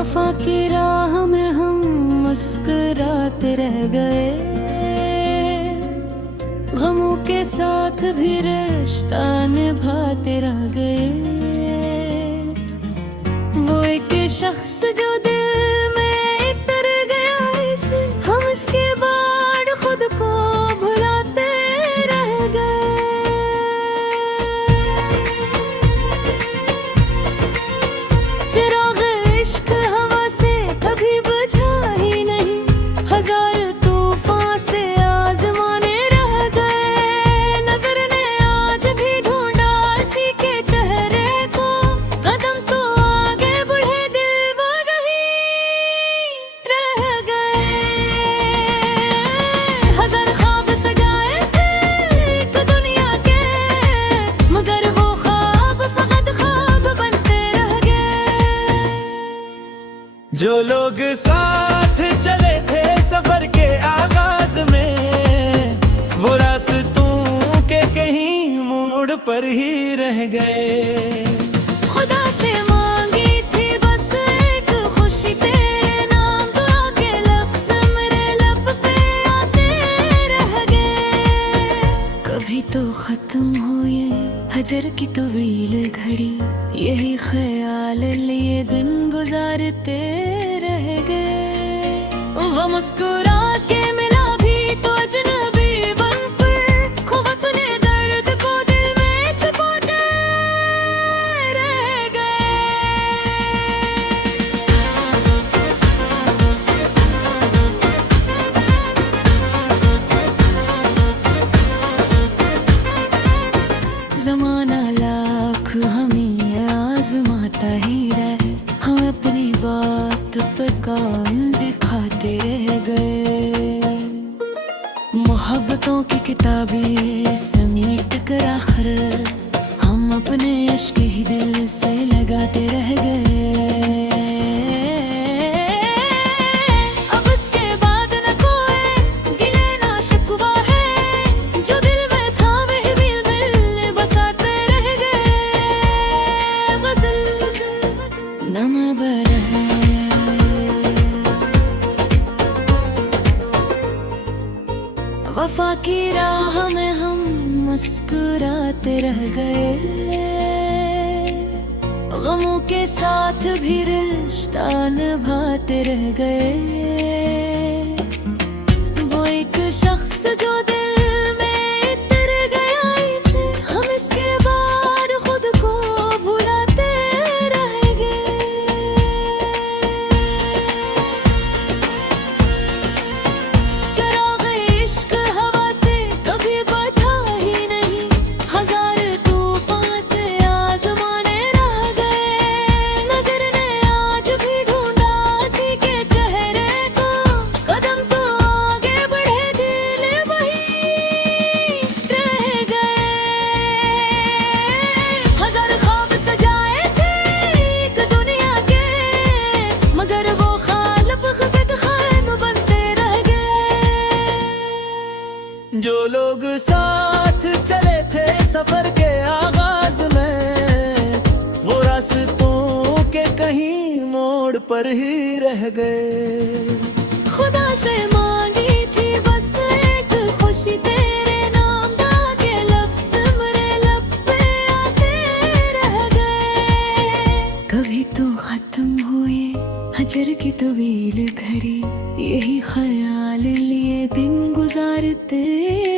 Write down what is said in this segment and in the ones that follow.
वफा की राह में हम मुस्कुराते रह गए, गमों के साथ भी रिश्ता निभाते रह गए। वो एक शख्स जो दिल में उतर गया, इसे हम इसके बाद खुद को भुलाते रह गए। चिराग इश्क हवा से कभी बुझा ही नहीं, हजार तूफान से आजमाने रह गए। नजर ने आज भी ढूंढा इसी के चेहरे को, कदम तो आगे बढ़े दिल वही रह गए। हजार ख्वाब सजाए थे एक दुनिया के, मगर वो ख्वाब फकत ख्वाब बनते रह गए। जो लोग साथ चले थे सफर के आगाज में, वो रास्तों के कहीं मोड़ पर ही रह गए। खुदा से मांगी थी बस एक खुशी, तेरे नाम दुआ के लफ्ज मेरे लब पे आते रह गए। कभी तो खत्म हो ये हजर की तवील घड़ी, यही ख्याल लिए दिन गुजारते रह गए। वो मुस्कुरा के मिला भी तो अजनबी बन पर, खुद ने दर्द को दिल में छुपाते रह गए। ज़माना लाख हमें आजमाता ही रहे, हम अपनी बात पे काम दिखाते रह गए। मोहब्बतों की किताबें समेट कर आखिर हम अपने इश्क ही दिल से लगाते रह गए। अब इसके बाद न कोई गिले ना शिकवा है, जो दिल में था वही मिल मिल बसाते रह गए। गज़ल नम बरहे वफा की राह में हम मुस्कुराते रह गए, गमों के साथ भी रिश्ता निभाते रह गए। वो एक शख्स जो दिल में उतर गया, इसे हम इसके बाद खुद को भुलाते रह गए। चिराग इश्क हवा से कभी बुझा ही नहीं, हजार तूफान से आजमाने रह गए। नजर ने आज भी ढूंढा इसी के चेहरे को, कदम तो आगे बढ़े दिल वही रह गए। हजार ख्वाब सजाए थे एक दुनिया के, मगर वो ख्वाब खुद ख्वाब बनते रह गए। जो लोग साथ चले थे सफर के आगाज में, वो रास्तों के कहीं मोड़ पर ही रह गए। खुदा से मांगी थी बस एक खुशी, तेरे नाम दा के लफ्ज मेरे लब पे आते रह गए। कभी तो खत्म हुए हजर की तवील घड़ी, यही ख्याल लिए दिन गुजारते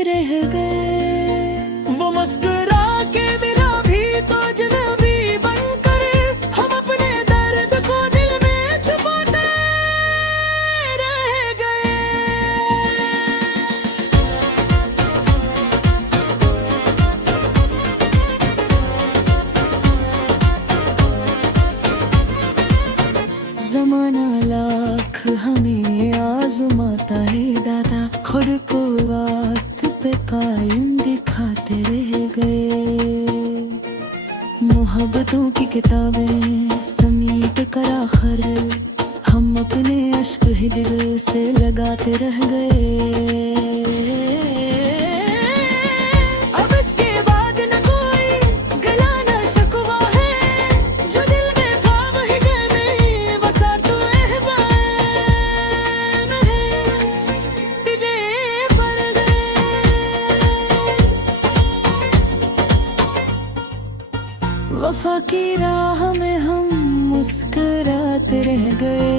रह गए। वो मुस्कुरा के मिला भी तो अजनबी बनकर, हम अपने दर्द को दिल में छुपाते रह गए। ज़माना लाख हमें आजमाता है दादा, खुद को वक्त पे कायम दिखाते रह गए। मोहब्बतों की किताबें समेट कर आखिर हम अपने अश्क ही दिल से लगाते रह गए। गला ना शकवा है, जो दिल में था वही कहने बसा तू वफा की राह में हम मुस्कुराते रह गए,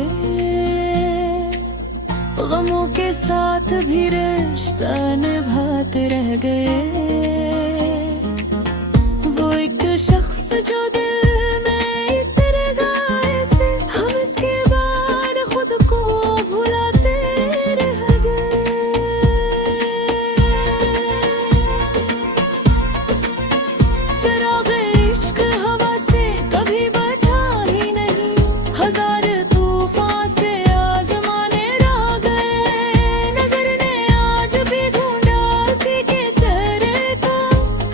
गमों के साथ भी रिश्ता निभाते रह गए। वो एक शख्स जो दिल में इतर गया ऐसे, हम इसके बाद खुद को भुलाते रह गए। चिराग इश्क हवा से कभी बुझा ही नहीं, हजार तूफान से आजमाने रह गए। नजर ने आज भी ढूंढा उसी के चेहरे को,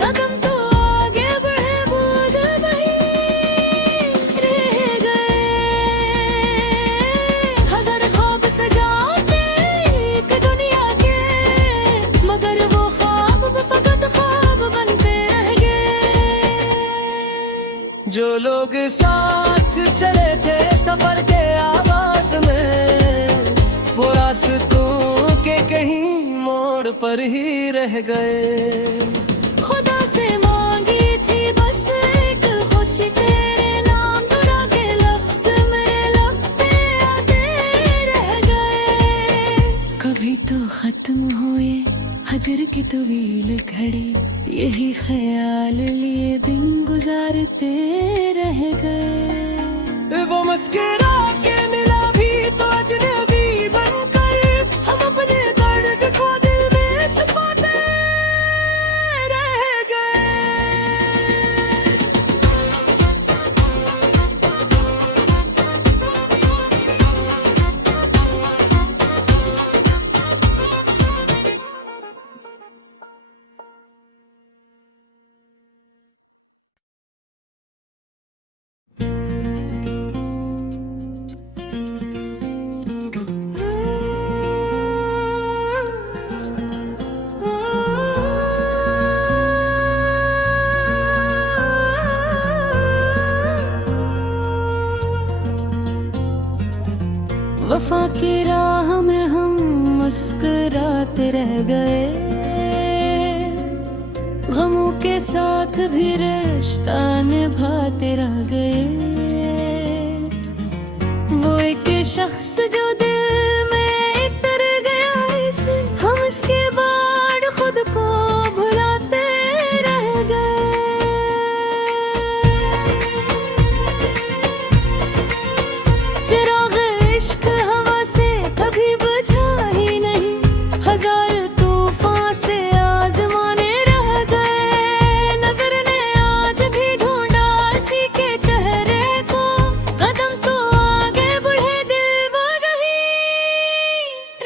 कदम तो आगे बढ़े बूझ नहीं रह गए। हजार ख्वाब सजाते एक दुनिया के, मगर वो ख्वाब फकत ख्वाब बनते रह गए। जो लोग साथ चले थे सफर के आगाज में, वो रास्तों के कहीं मोड़ पर ही रह गए। खुदा से मांगी थी बस एक खुशी, तेरे नाम दुआ के लफ्ज मेरे लब पे आते रह गए। कभी तो खत्म हुए हजर की तवील घड़ी, यही ख्याल लिए दिन गुजारते रह गए। वो मुस्कुरा के मिला भी तो अजनबी बनकर, हम अपने दर्द को दिल में छुपाते रह गए। वफा की राह में हम मुस्कुराते रह गए, गमों के साथ भी रिश्ता निभाते रह गए। वो एक शख्स जो दिल में इतर गया ऐसे, हम इसके बाद खुद को भुलाते रह गए। चिराग इश्क हवा से कभी बुझा ही नहीं, हजार तूफान से आजमाने रह गए। नजर ने आज भी ढूंढा उसी के चेहरे को, कदम तो आगे बढ़े दिल वो नहीं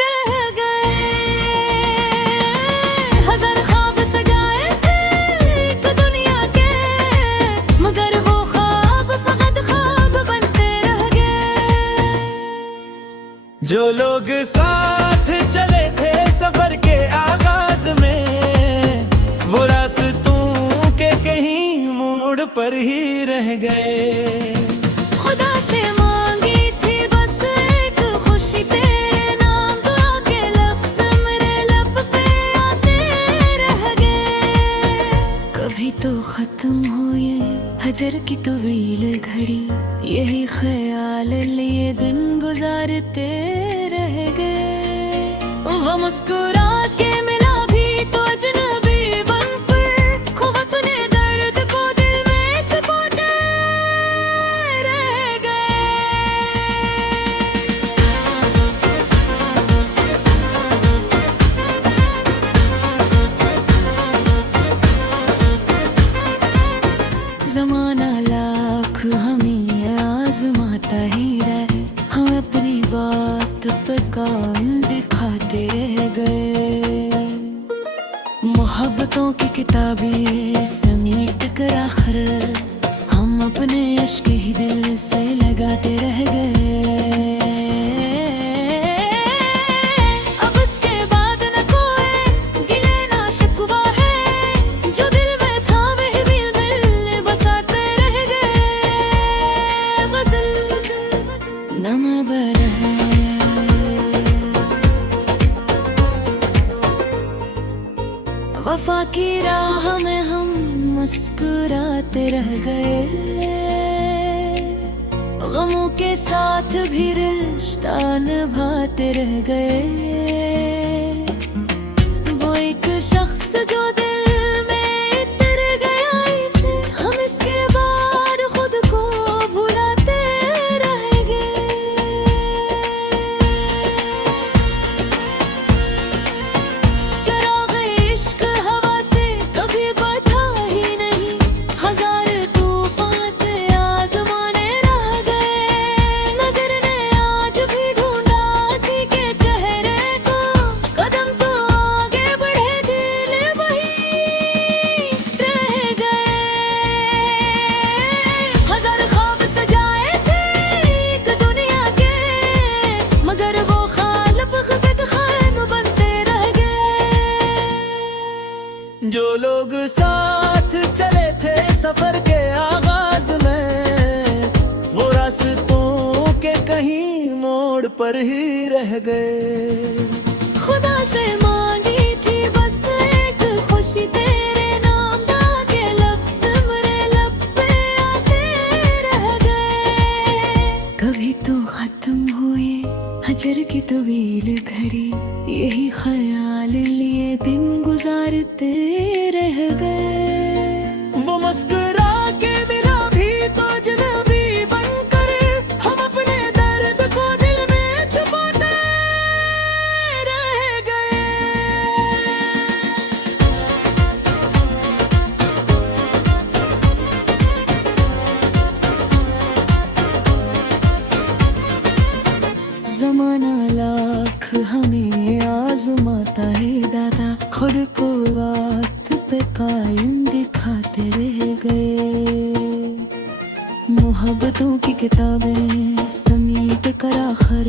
रह गए। हजार ख्वाब सजाए थे एक दुनिया के, मगर वो ख्वाब फकत ख्वाब बनते रह गए। जो लोग साथ चले थे सफर के आगाज में, वो रास्तों के कहीं मोड़ पर ही रह गए। खुदा से मांगी थी बस एक खुशी, तेरे नाम दुआ के लफ्ज मेरे लब पे आते रह गए। कभी तो खत्म हुए हजर की तवील घड़ी, यही ख्याल लिए दिन गुजारते रह गए। वो मुस्कुरा के मिला भी तो अजनबी बनकर, खूब अपने दर्द को दिल में छुपाते रह गए। जमाना लाख हमें आजमाता ही रहे, हम अपनी बात पे कायम दिखाते रह गए। मोहब्बतों की किताबें समेट कर आखिर, हम अपने इश्क ही दिल से लगाते रह गए। अब इसके बाद न कोई गिले ना शिकवा है, जो दिल में था वही दिल में बसाते रह गए। गज़ल नम बरह वफा की राह में हम मुस्कुराते रह गए, गमों के साथ भी रिश्ता निभाते रह गए। वो एक शख्स जो दिल में इतर गया, इसे हम इसके बाद खुद को भुलाते रह गए। चिराग इश्क हवा से कभी बुझा ही नहीं, हजार तूफान से आजमाने रह गए। नजर ने आज भी ढूंढा हंसी के चेहरे को, कदम तो आगे बढ़े दिल वही रह गए। हजार ख्वाब सजाए थे एक दुनिया के, मगर वो ख्वाब खुद ख़ैम बनते रह गए। जो लोग साथ चले थे सफर के आगाज में, वो रास्तों के कहीं मोड़ पर ही रह गए। खुदा से मांगी थी बस एक खुशी, तेरे नाम के लफ्ज मेरे लब पे आते रह गए। कभी तो खत्म हुए हजर की तवील घड़ी, यही ख्याल लिए दिन गुजारते रह गए। वो मुस्कुरा के मिला भी तो अजनबी बनकर, हम अपने दर्द को दिल में छुपाते रह गए। जमाना लाख हमें आजमाता है दादा, खुद को वक्त पे कायम दिखाते रह गए। मोहब्बतों की किताबें समीट कर आखिर,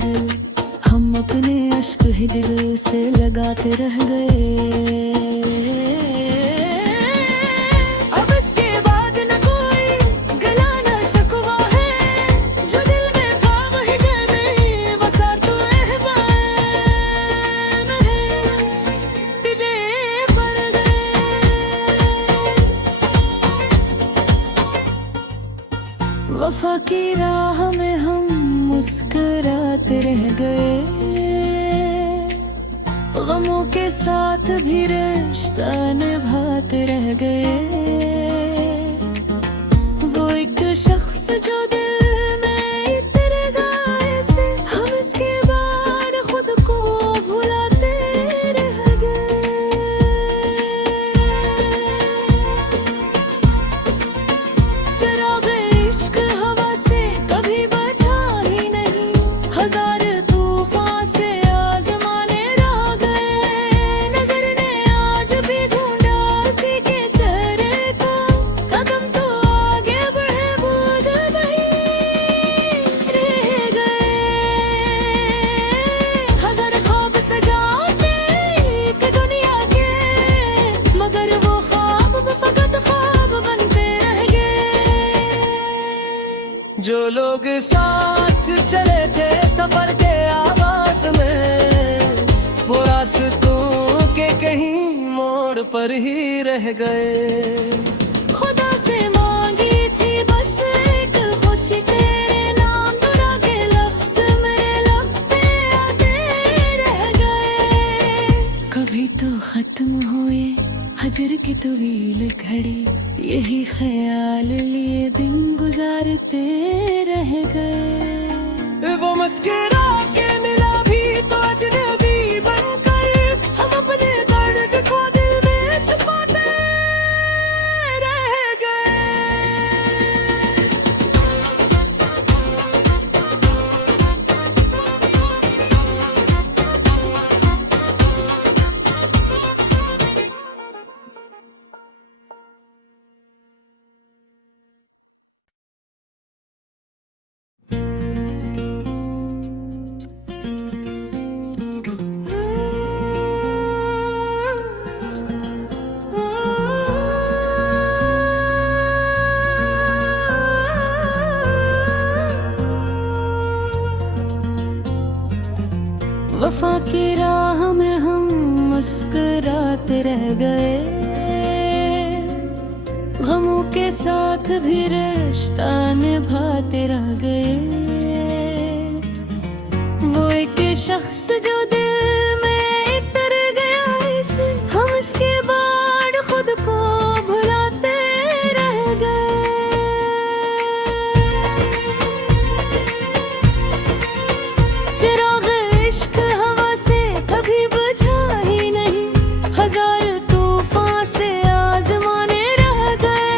हम अपने अश्क ही दिल से लगाते रह गए। अब इसके बाद न कोई गला न शिकवा है, जो दिल में था वही दिल में बसा तू एहसान है, तुझे पड़ गए। वफा की राह में हम मुस्कुराते रह गए, गमों के साथ भी रिश्ता निभाते रह गए। वो एक शख्स जो दिल में इतर गया, इसे हम इसके बाद खुद को भुलाते रह गए। चिराग इश्क हवा से कभी बुझा ही नहीं, हजार तूफान से आजमाने रह गए। नजर ने आज भी ढूंढा हंसी के चेहरे को, कदम तो आगे बढ़े बूझ वही रह गए। हजार ख्वाब सजाते एक दुनिया के, मगर वो ख्वाब फकत ख्वाब बनते रह गए। जो लोग साथ चले थे सफर के आगाज में, वो रास्तों के कहीं मोड़ पर ही रह गए। खुदा से मांगी थी बस एक खुशी, तेरे नाम के लफ्ज मेरे लब पे आते रह गए। कभी तो खत्म हुए हजर की तवील घड़ी, यही ख्याल लिए दिन गुजारते रह गए। वो मुस्कुरा के मिला भी तो अजनबी बनकर, हम अपने दर्द को दिल में छुपाते रह गए। वफा की राह में हम मुस्कुराते रह गए, गमों के साथ भी रिश्ता निभाते रह गए। वो एक शख्स जो दिल में उतर गया, इसे हम इसके बाद खुद को भुलाते रह गए। चिराग इश्क हवा से कभी बुझा ही नहीं, हजार तूफान से आजमाने रह गए।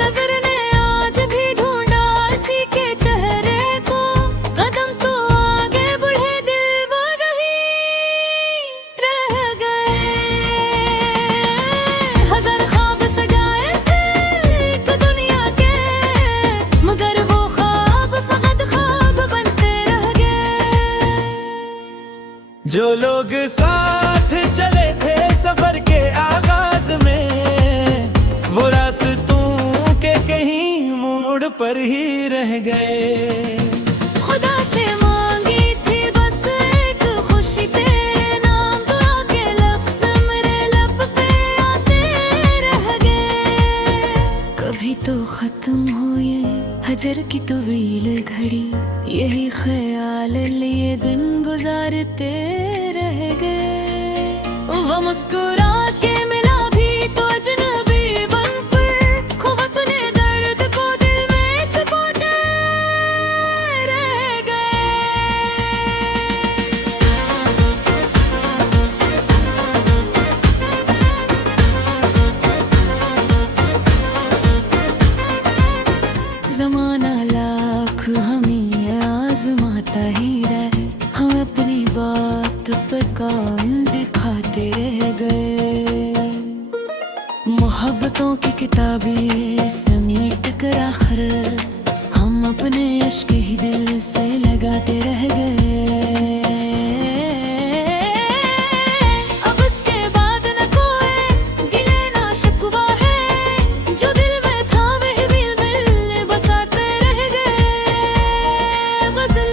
नजर ने आज भी ढूंढा इसी के चेहरे को, कदम तो आगे बढ़े दिल वही रह गए। हजार ख्वाब सजाए थे एक दुनिया के, मगर वो ख्वाब फकत ख्वाब बनते रह गए। जो लोग साथ चले थे सफर के आगाज में, वो रास्तों के कहीं मोड़ पर ही रह गए। खुदा से मांगी थी बस एक खुशी, तेरे नाम दुआ के लफ्ज मेरे लब पे आते रह गए। कभी तो खत्म हो ये हजर की तवील घड़ी, यही ख्याल लिए दिन गुजारते रह गए। वो मुस्कुरा के मिला भी तो अजनबी बन पर, खुद तूने दर्द को दिल में छुपाते रह गए। ज़माना लाख हमें आजमाता ही रहे, हम अपनी बात पे कायम दिखाते रह गए। मोहब्बतों की किताबें समेट कर आखिर हम अपने इश्क ही दिल से लगाते रह गए। अब इसके बाद न कोई गिले ना शिकवा है, जो दिल में था वही मिल मिल बसाते रह गए। गज़ल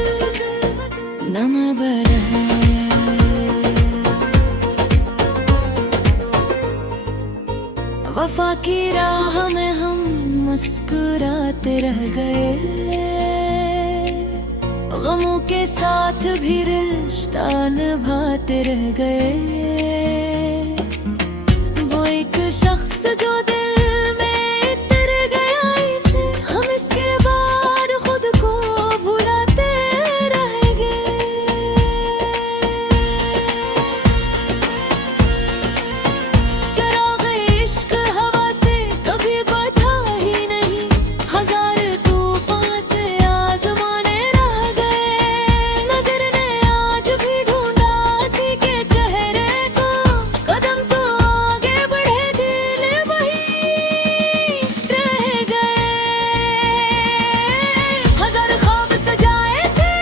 नम बरह वफा की राह में हम मुस्कुराते रह गए। गमों के साथ भी रिश्ता निभाते रह गए। वो एक शख्स जो दिल में उतर गया, इसे हम इसके बाद खुद को भुलाते रह गए। चिराग इश्क हवा से कभी बुझा ही नहीं, हजार तूफान से आजमाने रह गए। नजर ने आज भी ढूंढा इसी के चेहरे को, कदम तो आगे बढ़े दिल वही रह गए। हजार ख्वाब सजाए थे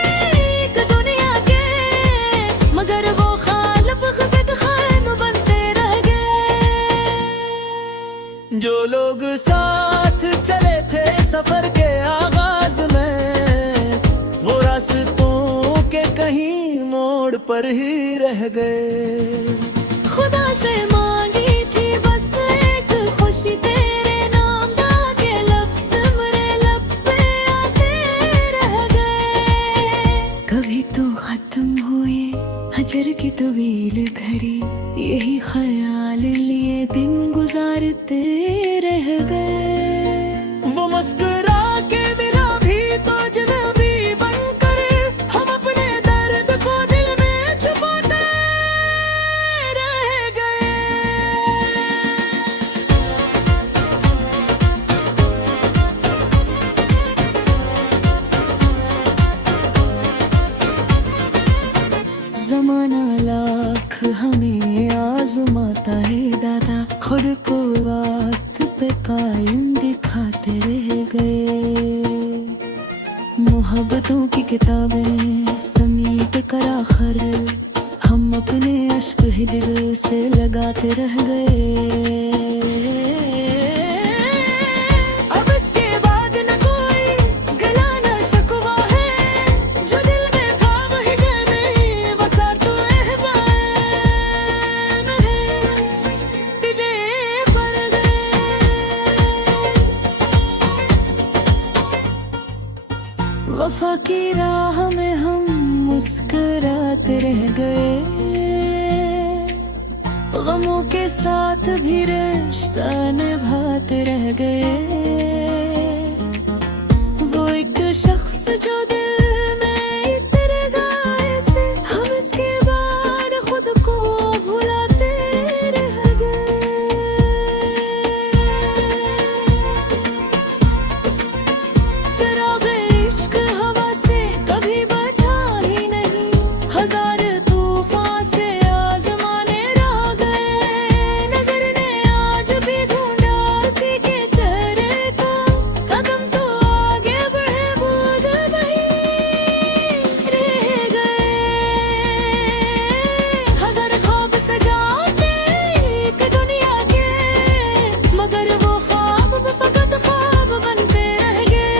एक दुनिया के, मगर वो ख्वाब खुद ख्वाब बनते रह गए। जो लोग साथ चले थे सफर के आगाज में, वो रास्तों के कहीं मोड़ पर ही रह गए। खुदा से मांगी थी बस एक खुशी, तेरे नाम दुआ के लफ्ज मेरे लब पे आते रह गए। कभी तो खत्म हुए हजर की तवील घड़ी, यही ख्याल लिए दिन गुजारते रह गए। वो मुस्कुरा के मिला भी तो अजनबी बनकर, हम अपने दर्द को दिल में छुपाते रह गए। ज़माना लाख हमें आजमाता है दादा, खुद को बात पे कायम दिखाते रह गए। मोहब्बतों की किताबें समेट कर आखिर हम अपने अश्क ही दिल से लगाते रह गए। अब इसके बाद न कोई गिला न शिकवा है, जो दिल में था वही दिल में बसा तो एहसान है, तुझे पर गए। वफा की राह में हम मुस्कुराते रह गए, गमों के साथ भी रिश्ता निभाते रह गए। वो एक शख्स जो दिल में इतर गया ऐसे, हम इसके बाद खुद को भुलाते रह गए। चिराग इश्क हवा से कभी बुझा ही नहीं, हजार तूफान से आजमाने रह गए। नजर ने आज भी ढूंढा उसी के चेहरे को, कदम तो आगे बढ़े बूंद वहीं रह गए। हजार ख्वाब सजाते एक दुनिया के, मगर वो ख्वाब फकत ख्वाब बनते रह गए।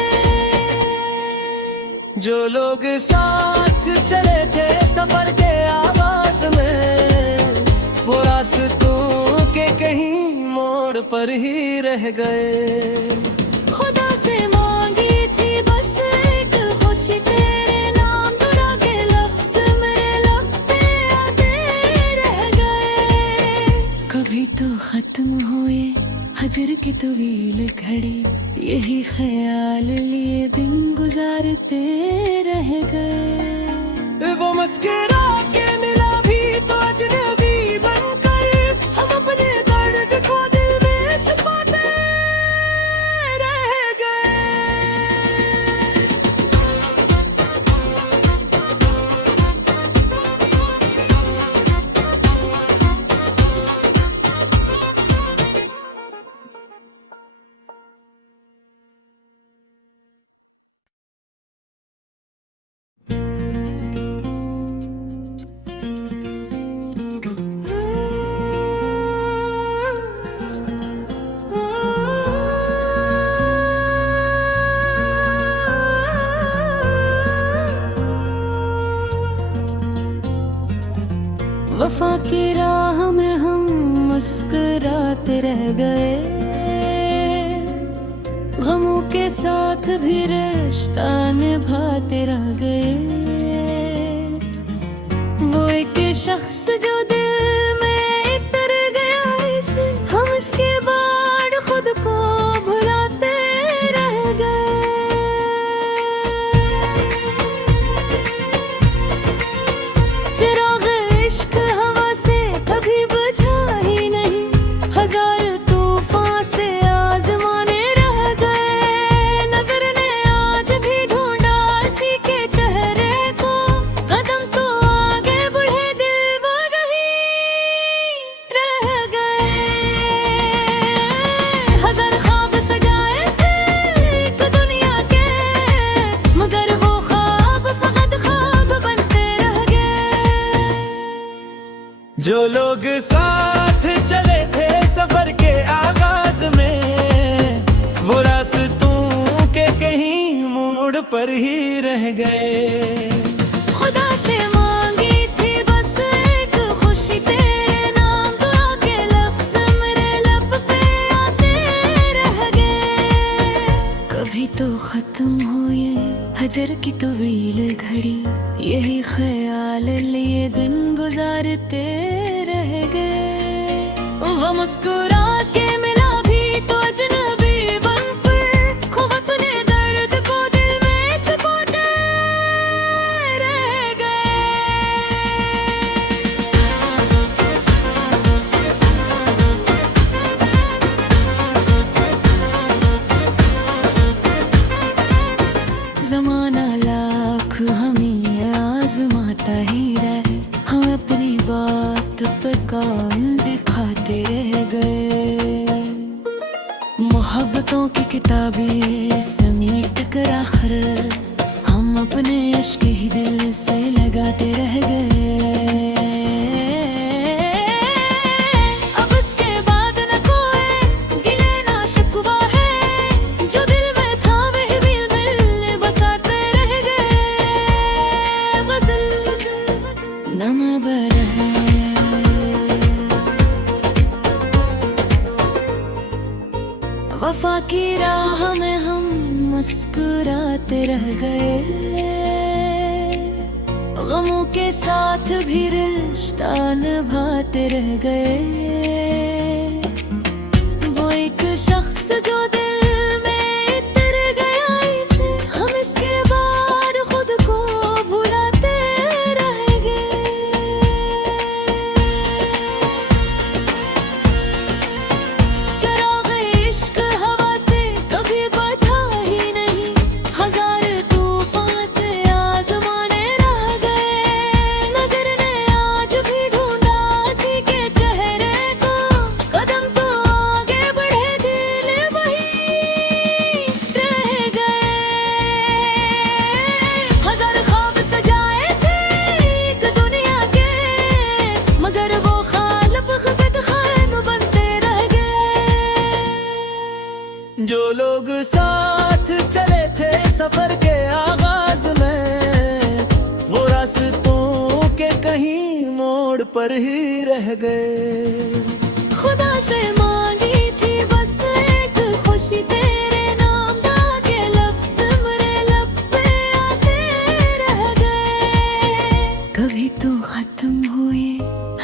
जो लोग साथ चले थे सफर के आगाज में, वो रास्तों के कहीं मोड़ पर ही रह गए। खुदा से मांगी थी बस एक खुशी, तेरे नाम दुआ के लफ्ज मेरे लब पे आते रह गए। कभी तो खत्म हुए हजर की तवील घड़ी, यही ख्याल लिए दिन गुजारते रह गए। वो मुस्कुरा के मिला भी तो अजनबी बनकर, हम अपने दर्द को दिल में छुपाते रह गए। वफा की राह में हम मुस्कुराते रह गए, गमों के साथ भी रिश्ता निभाते रह गए। वो एक शख्स जो दिल में इतर गया ऐसे, हम इसके बाद खुद को भुलाते रह गए। चिराग इश्क हवा से कभी बुझा ही नहीं, हजार तूफान से आजमाने रह गए। नजर ने आज भी ढूंढा इसी के चेहरे को, कदम तो आगे बढ़े दिल वो वहीं रह गए। हजार ख्वाब सजाए थे एक दुनिया के, मगर वो ख्वाब फकत ख्वाब बनते रह गए। जो लोग साथ चले थे सफर के आगाज में, वो रास्तों के कहीं मोड़ पर ही रह गए। खुदा से मांगी थी बस एक खुशी, तेरे नाम दुआ के लफ्ज मेरे लब पे आते रह गए। कभी तो खत्म हुए हजर की तवील घड़ी, यही ख्याल लिए दिन गुजारते रह गए। वो मुस्कुरा के मिला भी तो अजनबी बनकर, खो अपने दर्द को दिल में छुपाते रह गए। जमाना लाख हमें आजमाता ही रहे, हम अपनी बात पे काम दिखाते रह गए। मोहब्बतों की किताबें समेट कर आखिर, हम अपने इश्क ही दिल से लगाते रह गए। अब इसके बाद न कोई गिले ना शिकवा है, जो दिल में था वही मिल बसाते रह गए। गज़ल नम बरहा वफा की राह में हम मुस्कुराते रह गए, गमों के साथ भी रिश्ता निभाते रह गए। वो एक शख्स जो दिल में इतर गया, इसे हम इसके बाद खुद को भुलाते रह गए। चिराग इश्क हवा से कभी बुझा ही नहीं, हजार तूफान से आजमाने रह गए। नजर ने आज भी ढूंढा उसी के चेहरे को, कदम तो आगे बढ़े दिल वही रह गए। हजार ख्वाब सजाए थे एक दुनिया के, मगर वो ख्वाब खुद ख्वाब बनते रह गए। जो लोग साथ चले थे सफर के आगाज में, वो रास्तों के कहीं मोड़ पर ही रह गए। खुदा से मांगी थी बस एक खुशी, तेरे नाम दा के लफ्ज मेरे लब पे आते रह गए। कभी तो खत्म हुए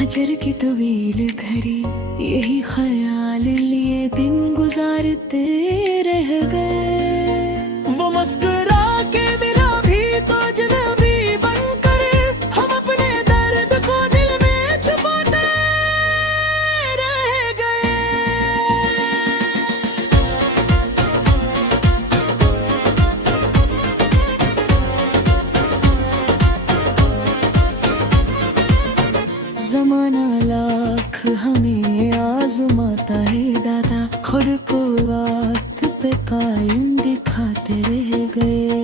हजर की तवील घड़ी, यही ख्याल लिए दिन गुजारते रह गए। वो मुस्कुरा के मिला भी तो अजनबी बनकर, हम अपने दर्द को दिल में छुपाते रह गए। जमाना लाख हमें आजमाता है दादा, खुद को वक्त पे कायम दिखाते रह गए।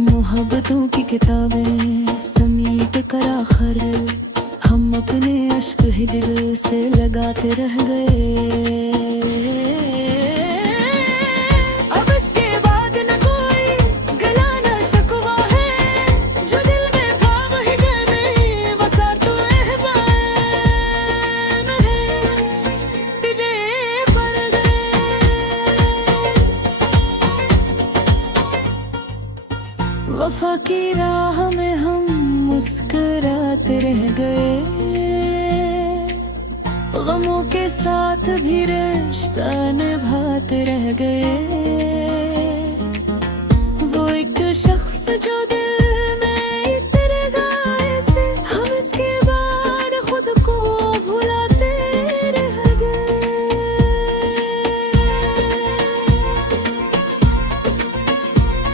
मोहब्बतों की किताबें समीट कर आखिर, हम अपने अश्क ही दिल से लगाते रह गए। अब इसके बाद न कोई गला न शकवा है, जो दिल में था वही दिल में बसा तू एहसान है, तुझे पर वफा की राह में हम मुस्कुराते रह गए, गमों के साथ भी रिश्ता निभाते रह गए। वो एक शख्स जो दिल में इतर गया, इसे हम इसके बाद खुद को भुलाते रह गए।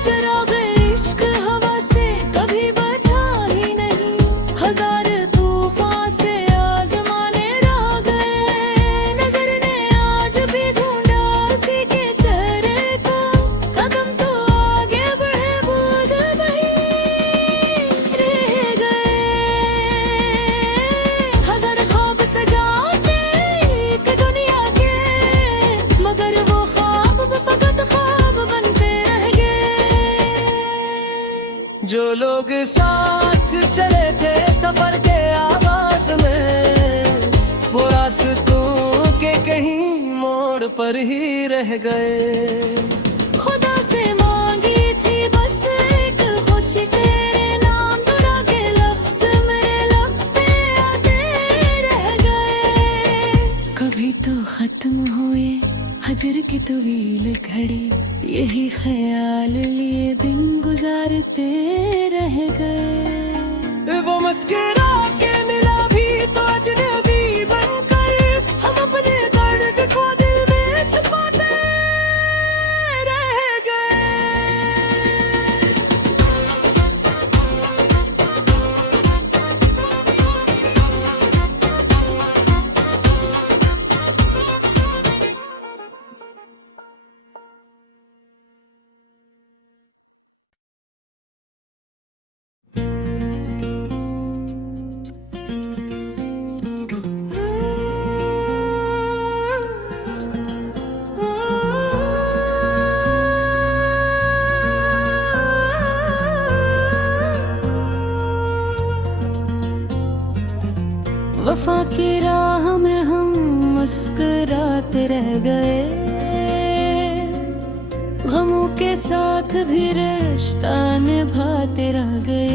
चिराग इश्क हवा से कभी बुझा ही नहीं, हजार तूफान से आजमाने रह गए। नजर ने आज भी ढूंढा उसी के चेहरे को, कदम तो आगे बढ़े बुध वही रह गए। हजार ख्वाब सजाते एक दुनिया के, मगर वो ख्वाब फकत ख्वाब बनते रह गए। जो लोग साथ चले थे सफर के आगाज में, वो रास्तों के कहीं मोड़ पर ही रह गए। खुदा से मांगी थी बस एक खुशी, तेरे नाम दुआ के लफ्ज मेरे लब पे आते रह गए। कभी तो खत्म हुए हजर की तवील घड़ी, यही ख्याल लिए दिन गुजारते रह गए। वो मुस्कुरा के मिला भी तो अजनबी बनकर, हम अपने दर्द को दिल में छुपाते रह गए। वफा की राह में हम मुस्कुराते रह गए, भी रिश्ता निभाते रह गए।